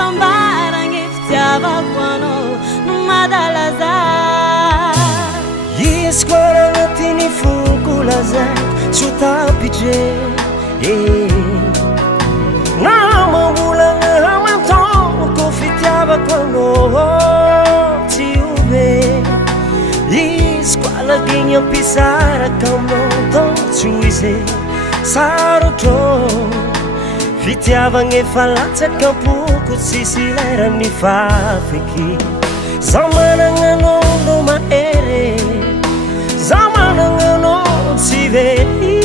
hasambaragny fitiavako anao no madalaza izy koa raha agnatin'ny foko lazaiko tsy ho tapitry na mambolagna amantonko fitiavako anao tsy ove izy koa lagigny ampisaraka aminao tao tsy ho izy sarotro fitiavagna efa latsaka ampoko tsisy lerany fafiky zaho managna anao no mahery zaho managna anao tsy very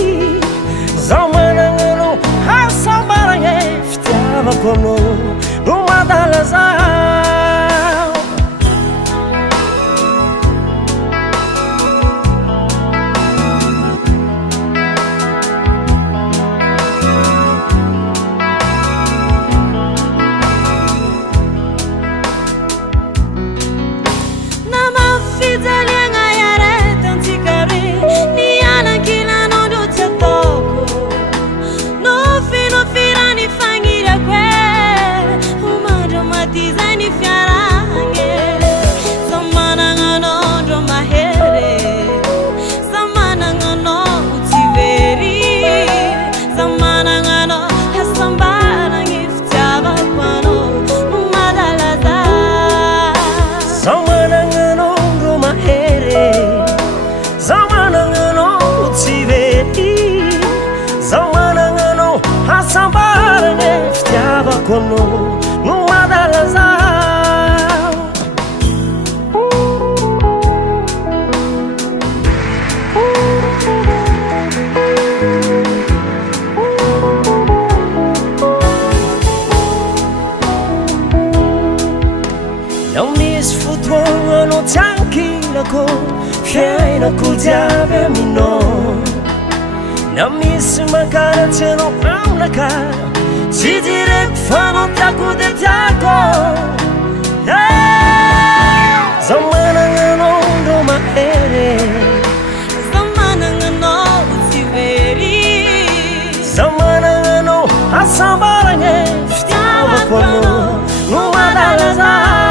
zaho managna anao hasambaragna fitiavako anao no madalaza kono no madalaza não misy fotoagna anao tsy ankilako fiainako jiaby aminao na misy mankaratsy anao aminakà tsy direko fa anao tiako de tiako zaho managna anao ndro mahery zaho managna anao tsy very zaho managna anao hasambaragna fitiavako anao no madalaza